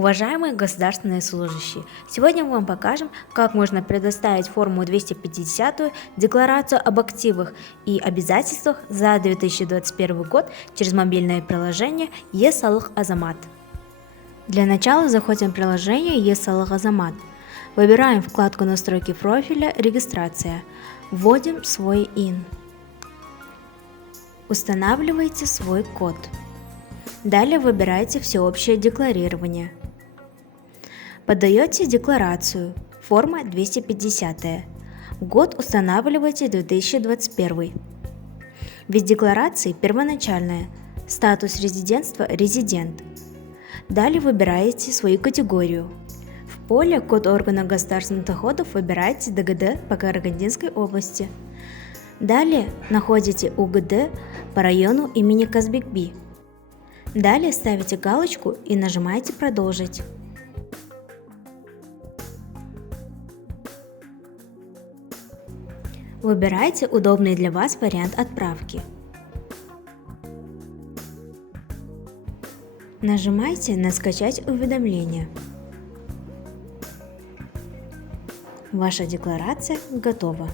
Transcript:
Уважаемые государственные служащие, сегодня мы вам покажем, как можно предоставить форму 250 Декларацию об активах и обязательствах за 2021 год через мобильное приложение Е-Салых Азамат. Для начала заходим в приложение Е-Салых Азамат. Выбираем вкладку «Настройки профиля. Регистрация». Вводим свой ИН. Устанавливайте свой код. Далее выбирайте всеобщее декларирование. Подаете декларацию, форма 250. Год устанавливаете 2021. Вид декларации первоначальная, статус резидентства резидент. Далее выбираете свою категорию. В поле «Код органа государственных доходов» выбираете ДГД по Карагандинской области. Далее находите УГД по району имени Казбекби. Далее ставите галочку и нажимаете «Продолжить». Выбирайте удобный для вас вариант отправки. Нажимайте на «Скачать уведомление». Ваша декларация готова.